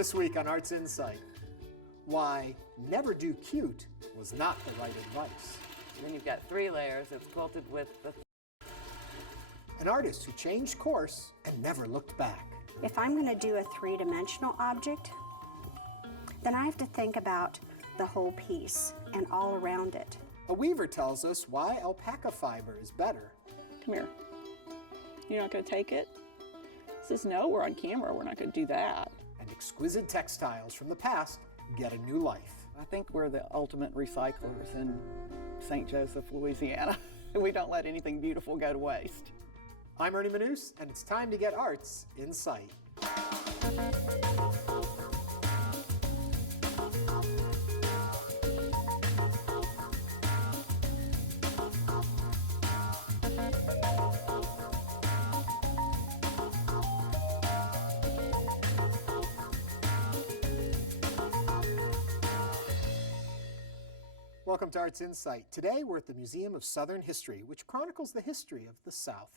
This week on Arts Insight, why never do cute was not the right advice. And then you've got 3 layers. It's quilted with the... An artist who changed course and never looked back. If I'm going to do a 3-dimensional object, then I have to think about the whole piece and all around it. A weaver tells us why alpaca fiber is better. Come here. You're not going to take it? Says, no, we're on camera. We're not going to do that. And exquisite textiles from the past get a new life. I think we're the ultimate recyclers in St. Joseph, Louisiana. We don't let anything beautiful go to waste. I'm Ernie Manous, and it's time to get Arts Insight. Welcome to Arts Insight. Today we're at the Museum of Southern History, which chronicles the history of the South.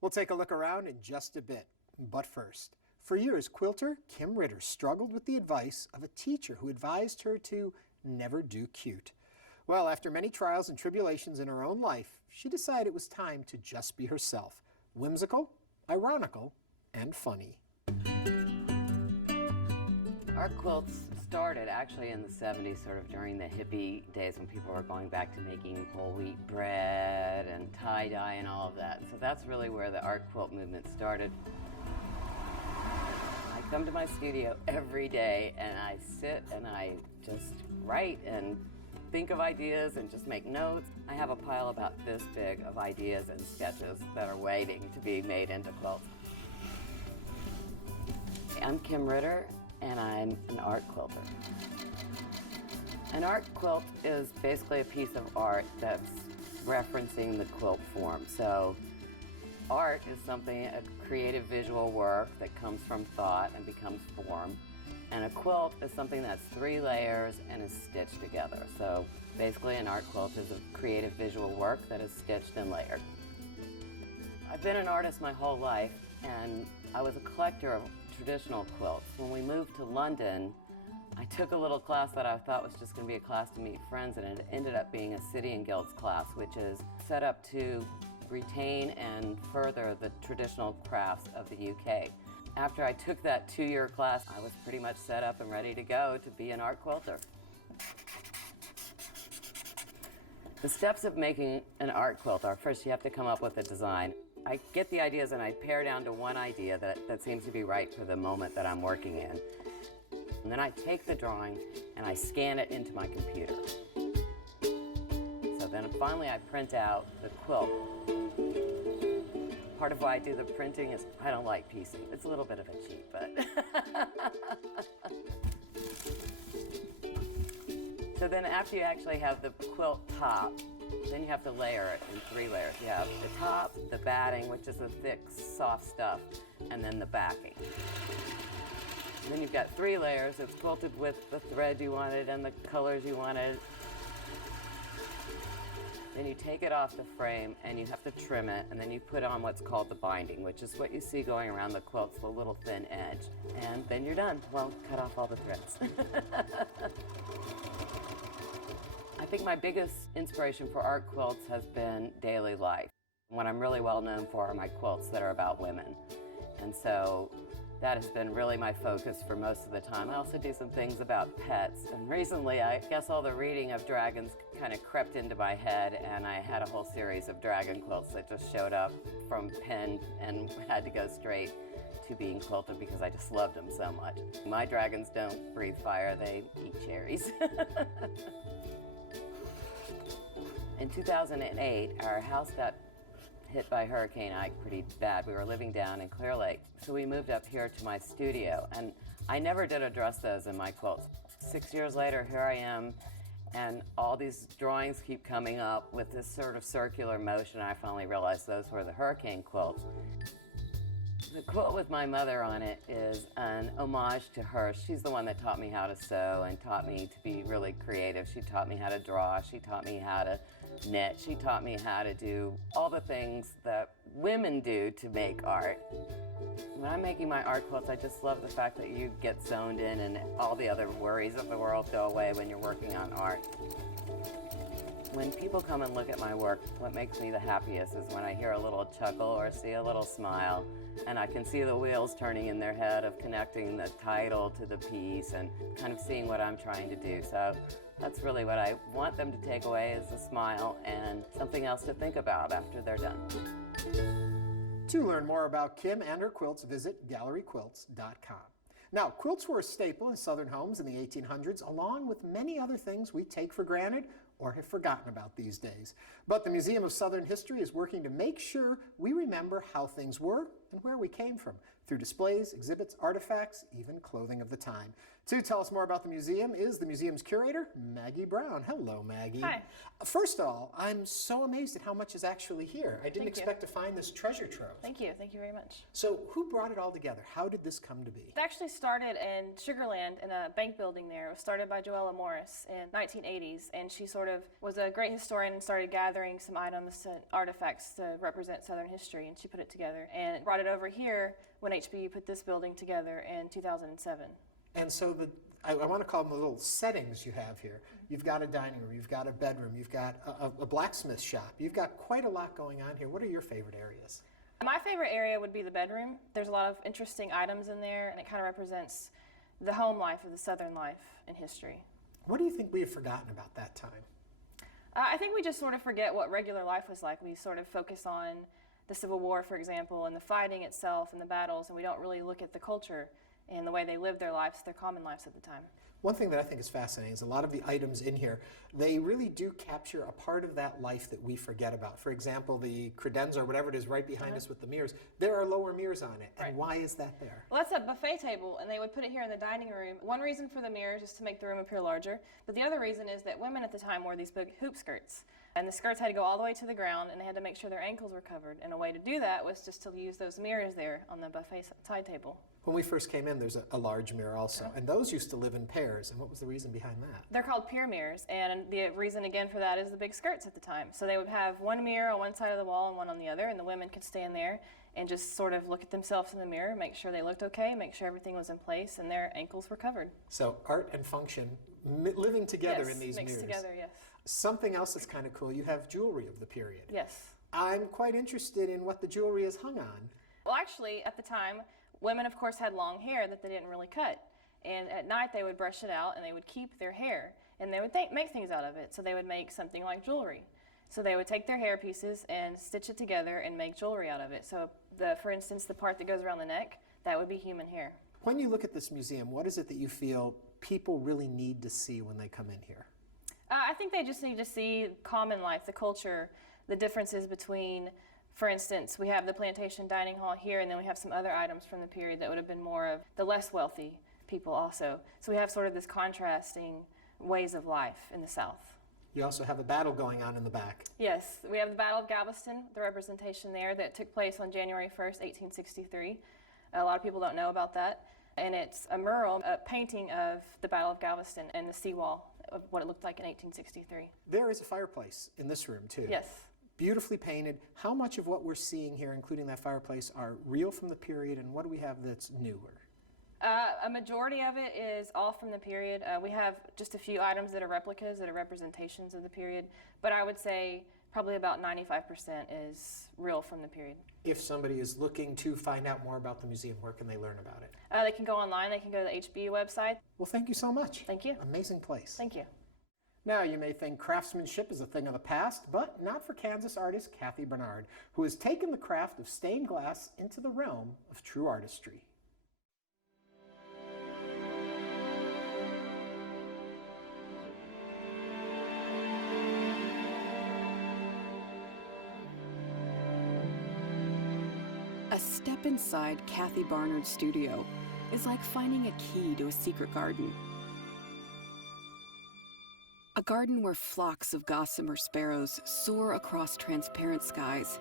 We'll take a look around in just a bit. But first, for years, quilter Kim Ritter struggled with the advice of a teacher who advised her to never do cute. Well, after many trials and tribulations in her own life, she decided it was time to just be herself. Whimsical, ironical, and funny. Our quilts started actually in the 70s, sort of during the hippie days when people were going back to making whole wheat bread and tie-dye and all of that. So that's really where the art quilt movement started. I come to my studio every day and I sit and I just write and think of ideas and just make notes. I have a pile about this big of ideas and sketches that are waiting to be made into quilts. I'm Kim Ritter, and I'm an art quilter. An art quilt is basically a piece of art that's referencing the quilt form. So art is something, a creative visual work that comes from thought and becomes form. And a quilt is something that's 3 layers and is stitched together. So basically an art quilt is a creative visual work that is stitched and layered. I've been an artist my whole life, and I was a collector of traditional quilts. When we moved to London, I took a little class that I thought was just going to be a class to meet friends, and it ended up being a City and Guilds class, which is set up to retain and further the traditional crafts of the UK. After I took that 2-year class, I was pretty much set up and ready to go to be an art quilter. The steps of making an art quilt are, first you have to come up with a design. I get the ideas and I pare down to one idea that seems to be right for the moment that I'm working in. And then I take the drawing and I scan it into my computer. So then finally I print out the quilt. Part of why I do the printing is I don't like piecing. It's a little bit of a cheat, but... So then after you actually have the quilt top, then you have to layer it in 3 layers. You have the top, the batting, which is the thick, soft stuff, and then the backing. And then you've got 3 layers. It's quilted with the thread you wanted and the colors you wanted. Then you take it off the frame and you have to trim it, and then you put on what's called the binding, which is what you see going around the quilts, the little thin edge. And then you're done. Well, cut off all the threads. I think my biggest inspiration for art quilts has been daily life. What I'm really well known for are my quilts that are about women. And so that has been really my focus for most of the time. I also do some things about pets. And recently, I guess all the reading of dragons kind of crept into my head, and I had a whole series of dragon quilts that just showed up from pen and had to go straight to being quilted because I just loved them so much. My dragons don't breathe fire, they eat cherries. In 2008, our house got hit by Hurricane Ike pretty bad. We were living down in Clear Lake, so we moved up here to my studio, and I never did address those in my quilts. 6 years later, here I am, and all these drawings keep coming up with this sort of circular motion. I finally realized those were the hurricane quilts. The quilt with my mother on it is an homage to her. She's the one that taught me how to sew and taught me to be really creative. She taught me how to draw. She taught me how to knit. She taught me how to do all the things that women do to make art. When I'm making my art quilts, I just love the fact that you get zoned in and all the other worries of the world go away when you're working on art. When people come and look at my work, what makes me the happiest is when I hear a little chuckle or see a little smile, and I can see the wheels turning in their head of connecting the title to the piece and kind of seeing what I'm trying to do. So that's really what I want them to take away, is a smile and something else to think about after they're done. To learn more about Kim and her quilts, visit galleryquilts.com. Now, quilts were a staple in Southern homes in the 1800s, along with many other things we take for granted or have forgotten about these days. But the Museum of Southern History is working to make sure we remember how things were and where we came from, through displays, exhibits, artifacts, even clothing of the time. To tell us more about the museum is the museum's curator, Maggie Brown. Hello, Maggie. Hi. First of all, I'm so amazed at how much is actually here. I didn't Thank you. expect to find this treasure trove. Thank you very much. So who brought it all together? How did this come to be? It actually started in Sugarland in a bank building there. It was started by Joella Morris in 1980s, and she sort of was a great historian and started gathering some items and artifacts to represent Southern history, and she put it together and brought it over here when HBU put this building together in 2007. And so I want to call them the little settings you have here. You've got a dining room, you've got a bedroom, you've got a blacksmith shop. You've got quite a lot going on here. What are your favorite areas? My favorite area would be the bedroom. There's a lot of interesting items in there, and it kind of represents the home life of the Southern life in history. What do you think we have forgotten about that time? I think we just sort of forget what regular life was like. We sort of focus on the Civil War, for example, and the fighting itself and the battles, and we don't really look at the culture and the way they lived their lives, their common lives at the time. One thing that I think is fascinating is a lot of the items in here, they really do capture a part of that life that we forget about. For example, the credenza or whatever it is right behind us with the mirrors, there are lower mirrors on it. And Right. why is that there? Well, that's a buffet table, and they would put it here in the dining room. One reason for the mirrors is to make the room appear larger, but the other reason is that women at the time wore these big hoop skirts. And the skirts had to go all the way to the ground, and they had to make sure their ankles were covered. And a way to do that was just to use those mirrors there on the buffet side table. When we first came in, there's a large mirror also, and those used to live in pairs. And what was the reason behind that? They're called pier mirrors, and the reason again for that is the big skirts at the time. So they would have one mirror on one side of the wall and one on the other, and the women could stand there and just sort of look at themselves in the mirror, make sure they looked okay, make sure everything was in place, and their ankles were covered. So art and function living together Yes, in these mixed mirrors. together, yes. Something else that's kind of cool, you have jewelry of the period. Yes. I'm quite interested in what the jewelry is hung on. Well, actually, at the time, women, of course, had long hair that they didn't really cut. And at night, they would brush it out, and they would keep their hair. And they would make things out of it. So they would make something like jewelry. So they would take their hair pieces and stitch it together and make jewelry out of it. So, for instance, the part that goes around the neck, that would be human hair. When you look at this museum, what is it that you feel people really need to see when they come in here? I think they just need to see common life, the culture, the differences between, for instance, we have the plantation dining hall here, and then we have some other items from the period that would have been more of the less wealthy people also. So we have sort of this contrasting ways of life in the South. You also have a battle going on in the back. Yes, we have the Battle of Galveston, the representation there that took place on January 1st, 1863. A lot of people don't know about that. And it's a mural, a painting of the Battle of Galveston and the seawall of what it looked like in 1863. There is a fireplace in this room, too. Yes. Beautifully painted. How much of what we're seeing here, including that fireplace, are real from the period, and what do we have that's newer? A majority of it is all from the period. We have just a few items that are replicas, that are representations of the period, but I would say probably about 95% is real from the period. If somebody is looking to find out more about the museum, where can they learn about it? They can go online, they can go to the HBU website. Well, thank you so much. Thank you. Amazing place. Thank you. Now, you may think craftsmanship is a thing of the past, but not for Kansas artist Kathy Bernard, who has taken the craft of stained glass into the realm of true artistry. A step inside Kathy Barnard's studio is like finding a key to a secret garden. A garden where flocks of gossamer sparrows soar across transparent skies,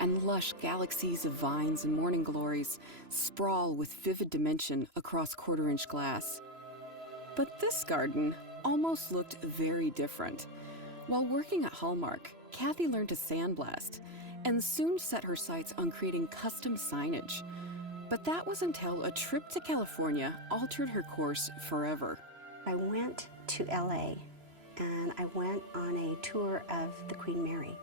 and lush galaxies of vines and morning glories sprawl with vivid dimension across quarter-inch glass. But this garden almost looked very different. While working at Hallmark, Kathy learned to sandblast, and soon set her sights on creating custom signage. But that was until a trip to California altered her course forever. I went to LA and I went on a tour of the Queen Mary,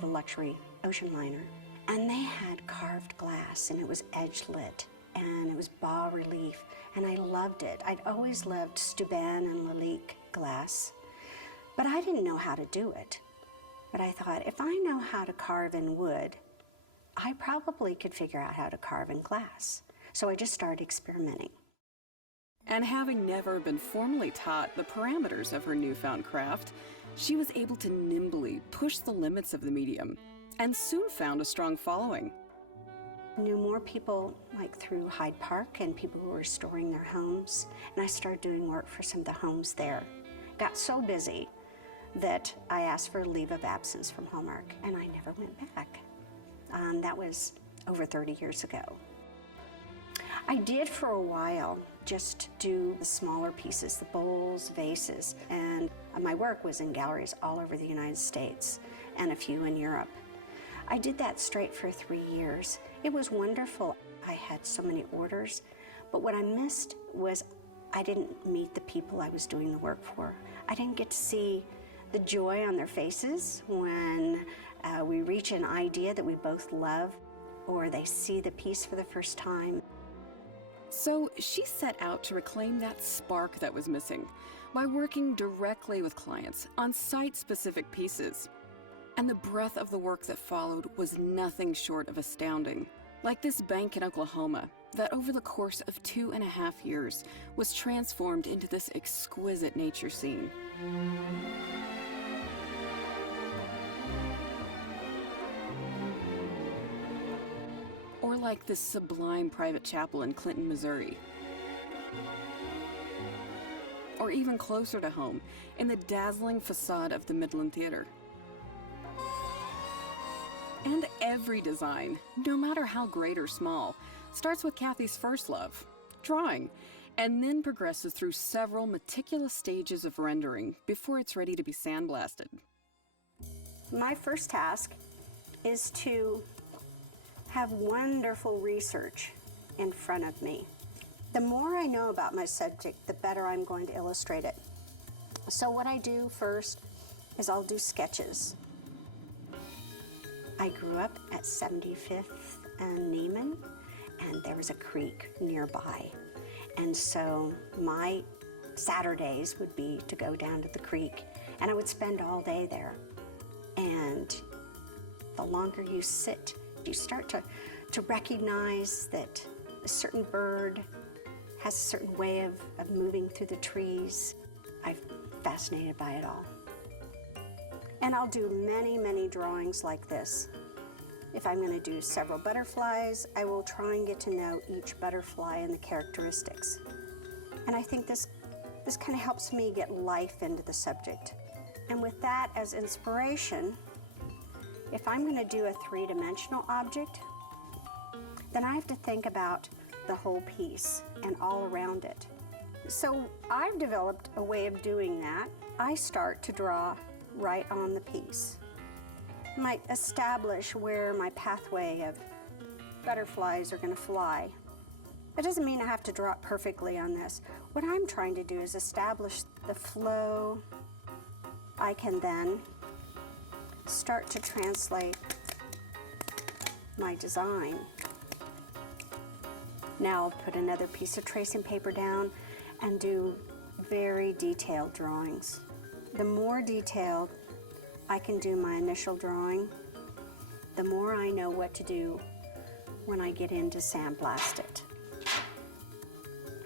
the luxury ocean liner. And they had carved glass and it was edge lit and it was bas relief and I loved it. I'd always loved Steuben and Lalique glass, but I didn't know how to do it. But I thought, if I know how to carve in wood, I probably could figure out how to carve in glass. So I just started experimenting. And having never been formally taught the parameters of her newfound craft, she was able to nimbly push the limits of the medium and soon found a strong following. I knew more people like through Hyde Park and people who were restoring their homes, and I started doing work for some of the homes there. Got so busy that I asked for a leave of absence from Hallmark, and I never went back. That was over 30 years ago. I did for a while just do the smaller pieces, the bowls, vases, and my work was in galleries all over the United States and a few in Europe. I did that straight for 3 years. It was wonderful. I had so many orders, but what I missed was I didn't meet the people I was doing the work for. I didn't get to see the joy on their faces when we reach an idea that we both love, or they see the piece for the first time. So she set out to reclaim that spark that was missing by working directly with clients on site-specific pieces. And the breadth of the work that followed was nothing short of astounding. Like this bank in Oklahoma, that over the course of 2.5 years was transformed into this exquisite nature scene. Or like this sublime private chapel in Clinton, Missouri. Or even closer to home, in the dazzling facade of the Midland Theater. And every design, no matter how great or small, starts with Kathy's first love, drawing, and then progresses through several meticulous stages of rendering before it's ready to be sandblasted. My first task is to have wonderful research in front of me. The more I know about my subject, the better I'm going to illustrate it. So what I do first is I'll do sketches. I grew up at 75th and Neiman, and there was a creek nearby. And so my Saturdays would be to go down to the creek, and I would spend all day there. And the longer you sit, you start to recognize that a certain bird has a certain way of moving through the trees. I'm fascinated by it all. And I'll do many, many drawings like this. If I'm going to do several butterflies, I will try and get to know each butterfly and the characteristics. And I think this kind of helps me get life into the subject. And with that as inspiration, if I'm going to do a three-dimensional object, then I have to think about the whole piece and all around it. So I've developed a way of doing that. I start to draw right on the piece. I might establish where my pathway of butterflies are going to fly. That doesn't mean I have to draw it perfectly on this. What I'm trying to do is establish the flow. I can then start to translate my design. Now I'll put another piece of tracing paper down and do very detailed drawings. The more detailed I can do my initial drawing, the more I know what to do when I get in to sandblast it.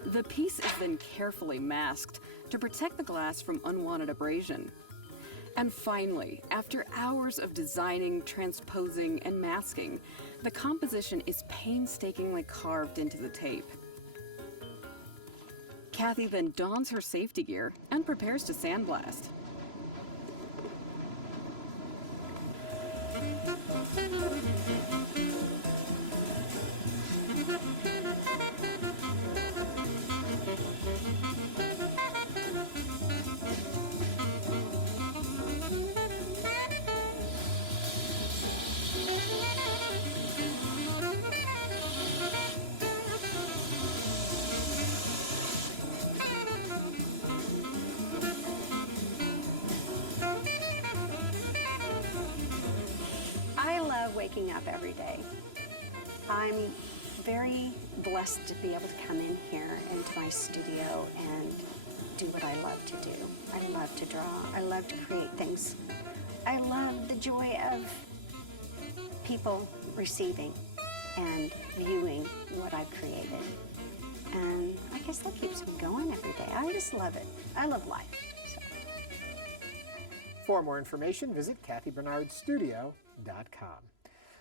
The piece is then carefully masked to protect the glass from unwanted abrasion. And finally, after hours of designing, transposing, and masking, the composition is painstakingly carved into the tape. Kathy then dons her safety gear and prepares to sandblast. up every day. I'm very blessed to be able to come in here into my studio and do what I love to do. I love to draw. I love to create things. I love the joy of people receiving and viewing what I've created. And I guess that keeps me going every day. I just love it. I love life. So. For more information, visit kathybernardstudio.com.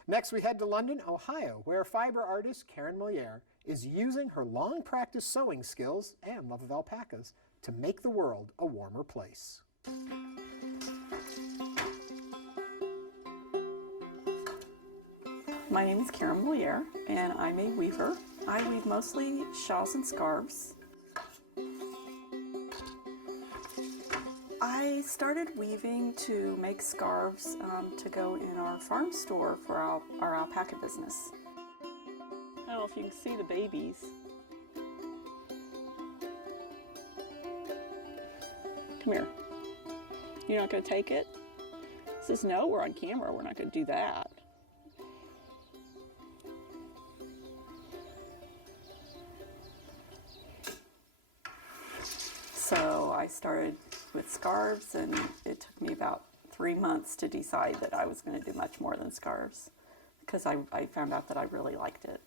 Next, we head to London, Ohio, where fiber artist Karen Milliere is using her long practiced sewing skills and love of alpacas to make the world a warmer place. My name is Karen Milliere, and I'm a weaver. I weave mostly shawls and scarves. I started weaving to make scarves to go in our farm store for our alpaca business. I don't know if you can see the babies. Come here. You're not going to take it? It says, no, we're on camera. We're not going to do that. So I started with scarves, and it took me about 3 months to decide that I was going to do much more than scarves, because I found out that I really liked it.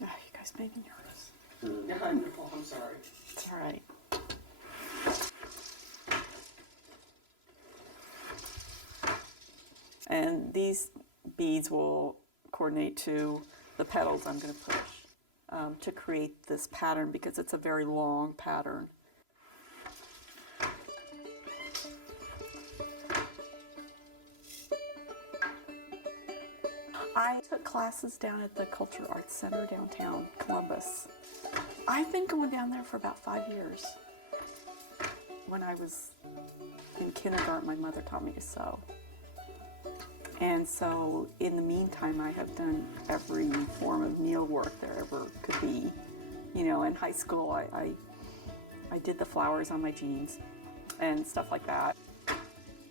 Oh, you guys made me nervous. No, I'm sorry. It's all right. And these beads will coordinate to the petals I'm going to push to create this pattern, because it's a very long pattern. I took classes down at the Cultural Arts Center downtown Columbus. I've been going down there for about 5 years. When I was in kindergarten, my mother taught me to sew. And so in the meantime, I have done every form of needlework there ever could be. You know, in high school, I did the flowers on my jeans and stuff like that.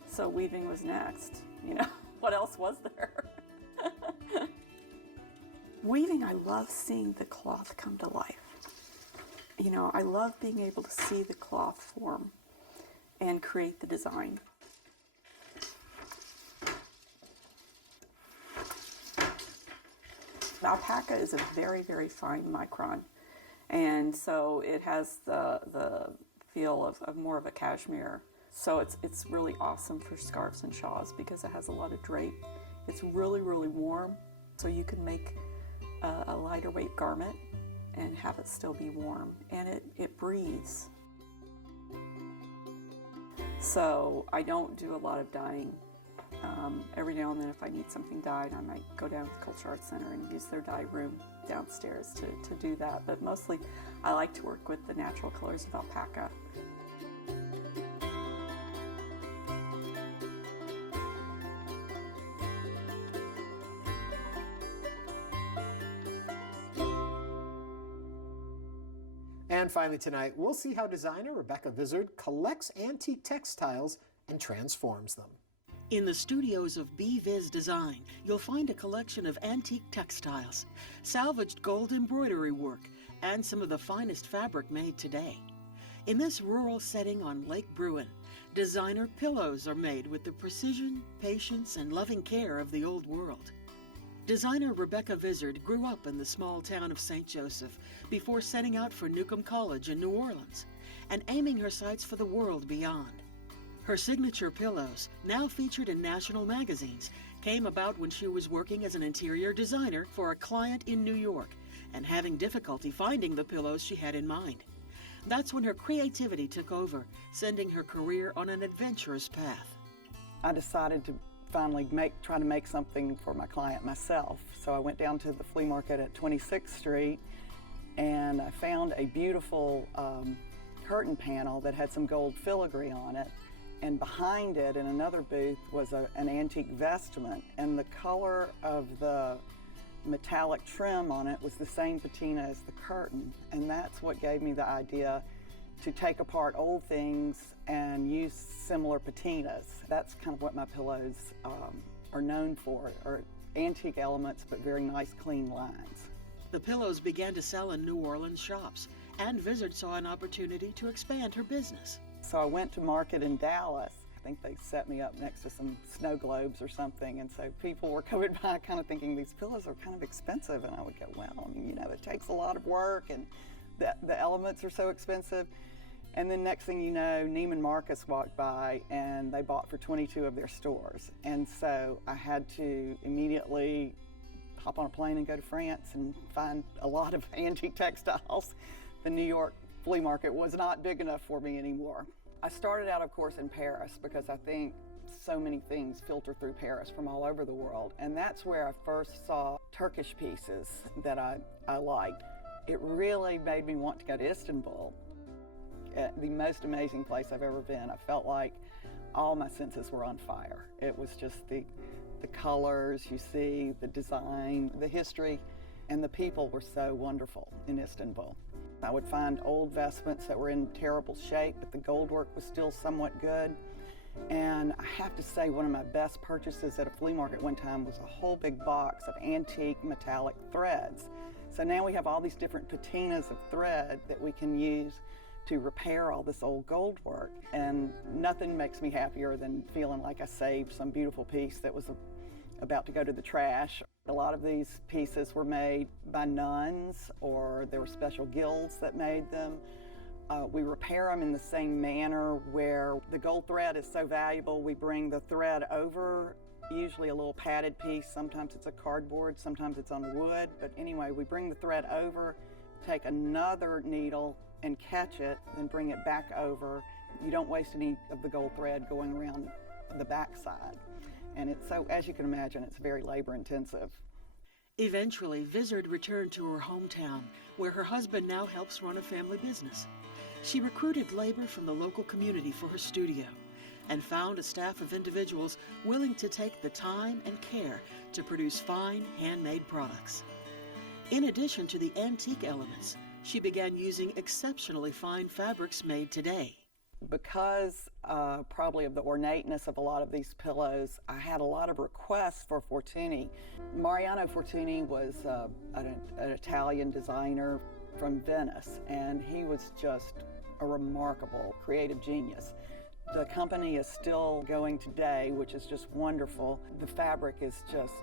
So weaving was next, you know. What else was there? Weaving, I love seeing the cloth come to life. You know, I love being able to see the cloth form and create the design. Alpaca is a very, very fine micron, and so it has the feel of more of a cashmere. So it's really awesome for scarves and shawls because it has a lot of drape. It's really, really warm, so you can make a lighter weight garment and have it still be warm, and it breathes. So I don't do a lot of dyeing. Every now and then, if I need something dyed, I might go down to the Cultural Arts Center and use their dye room downstairs to do that. But mostly, I like to work with the natural colors of alpaca. And finally tonight, we'll see how designer Rebecca Vizard collects antique textiles and transforms them. In the studios of BViz Design, you'll find a collection of antique textiles, salvaged gold embroidery work, and some of the finest fabric made today. In this rural setting on Lake Bruin, designer pillows are made with the precision, patience, and loving care of the old world. Designer Rebecca Vizard grew up in the small town of St. Joseph before setting out for Newcomb College in New Orleans and aiming her sights for the world beyond. Her signature pillows, now featured in national magazines, came about when she was working as an interior designer for a client in New York and having difficulty finding the pillows she had in mind. That's when her creativity took over, sending her career on an adventurous path. I decided to finally try to make something for my client myself. So I went down to the flea market at 26th Street and I found a beautiful curtain panel that had some gold filigree on it. And behind it, in another booth, was an antique vestment, and the color of the metallic trim on it was the same patina as the curtain, and that's what gave me the idea to take apart old things and use similar patinas. That's kind of what my pillows are known for, are antique elements but very nice clean lines. The pillows began to sell in New Orleans shops, and Vizard saw an opportunity to expand her business. So I went to market in Dallas. I think they set me up next to some snow globes or something, and so people were coming by kind of thinking these pillows are kind of expensive, and I would go, well, I mean, you know, it takes a lot of work and the elements are so expensive. And then next thing you know, Neiman Marcus walked by and they bought for 22 of their stores. And so I had to immediately hop on a plane and go to France and find a lot of antique textiles. The New York flea market was not big enough for me anymore. I started out, of course, in Paris because I think so many things filter through Paris from all over the world. And that's where I first saw Turkish pieces that I liked. It really made me want to go to Istanbul. The most amazing place I've ever been. I felt like all my senses were on fire. It was just the colors you see, the design, the history, and the people were so wonderful in Istanbul. I would find old vestments that were in terrible shape, but the gold work was still somewhat good. And I have to say, one of my best purchases at a flea market one time was a whole big box of antique metallic threads. So now we have all these different patinas of thread that we can use to repair all this old gold work. And nothing makes me happier than feeling like I saved some beautiful piece that was about to go to the trash. A lot of these pieces were made by nuns, or there were special guilds that made them. We repair them in the same manner where the gold thread is so valuable, we bring the thread over, usually a little padded piece. Sometimes it's a cardboard, sometimes it's on wood. But anyway, we bring the thread over, take another needle and catch it, then bring it back over. You don't waste any of the gold thread going around the backside. And it's so, as you can imagine, it's very labor intensive. Eventually, Vizard returned to her hometown, where her husband now helps run a family business. She recruited labor from the local community for her studio and found a staff of individuals willing to take the time and care to produce fine, handmade products. In addition to the antique elements, she began using exceptionally fine fabrics made today. Because probably of the ornateness of a lot of these pillows, I had a lot of requests for Fortuny. Mariano Fortuny was an Italian designer from Venice, and he was just a remarkable creative genius. The company is still going today, which is just wonderful. The fabric is just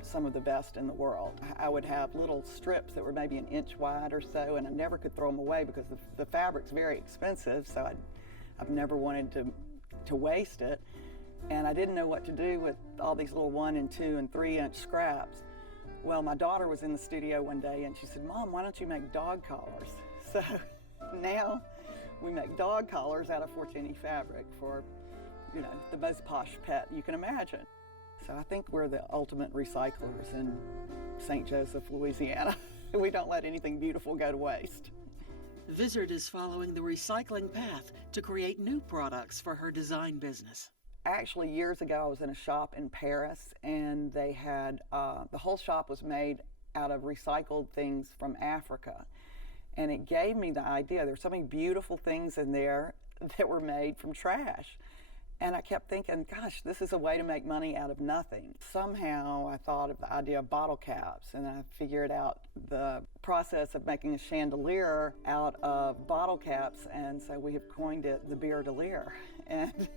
some of the best in the world. I would have little strips that were maybe an inch wide or so, and I never could throw them away because the fabric's very expensive, so I've never wanted to waste it. And I didn't know what to do with all these little 1 and 2 and 3 inch scraps. Well, my daughter was in the studio one day and she said, "Mom, why don't you make dog collars?" So now we make dog collars out of Fortuny fabric for, you know, the most posh pet you can imagine. So I think we're the ultimate recyclers in St. Joseph, Louisiana. We don't let anything beautiful go to waste. Vizard is following the recycling path to create new products for her design business. Actually, years ago, I was in a shop in Paris, and they had, the whole shop was made out of recycled things from Africa. And it gave me the idea, there's so many beautiful things in there that were made from trash. And I kept thinking, gosh, this is a way to make money out of nothing. Somehow I thought of the idea of bottle caps, and I figured out the process of making a chandelier out of bottle caps, and so we have coined it the beer-de-leer. And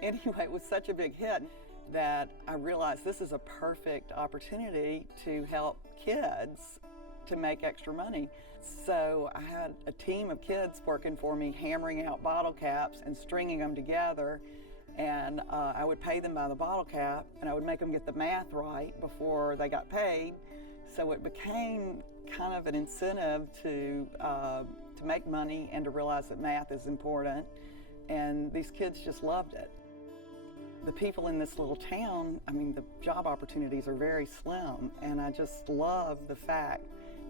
anyway, it was such a big hit that I realized this is a perfect opportunity to help kids to make extra money. So I had a team of kids working for me, hammering out bottle caps and stringing them together. And I would pay them by the bottle cap, and I would make them get the math right before they got paid. So it became kind of an incentive to make money and to realize that math is important. And these kids just loved it. The people in this little town, I mean, the job opportunities are very slim, and I just love the fact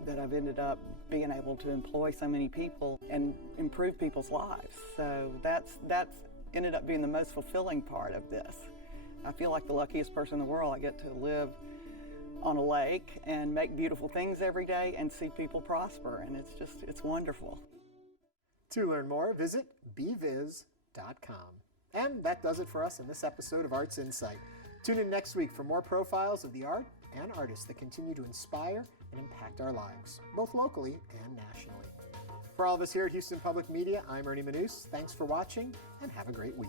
that I've ended up being able to employ so many people and improve people's lives. So that's ended up being the most fulfilling part of this. I feel like the luckiest person in the world. I get to live on a lake and make beautiful things every day and see people prosper, and it's wonderful. To learn more, visit bviz.com. And that does it for us in this episode of Arts Insight. Tune in next week for more profiles of the art and artists that continue to inspire and impact our lives, both locally and nationally. For all of us here at Houston Public Media, I'm Ernie Manous. Thanks for watching, and have a great week.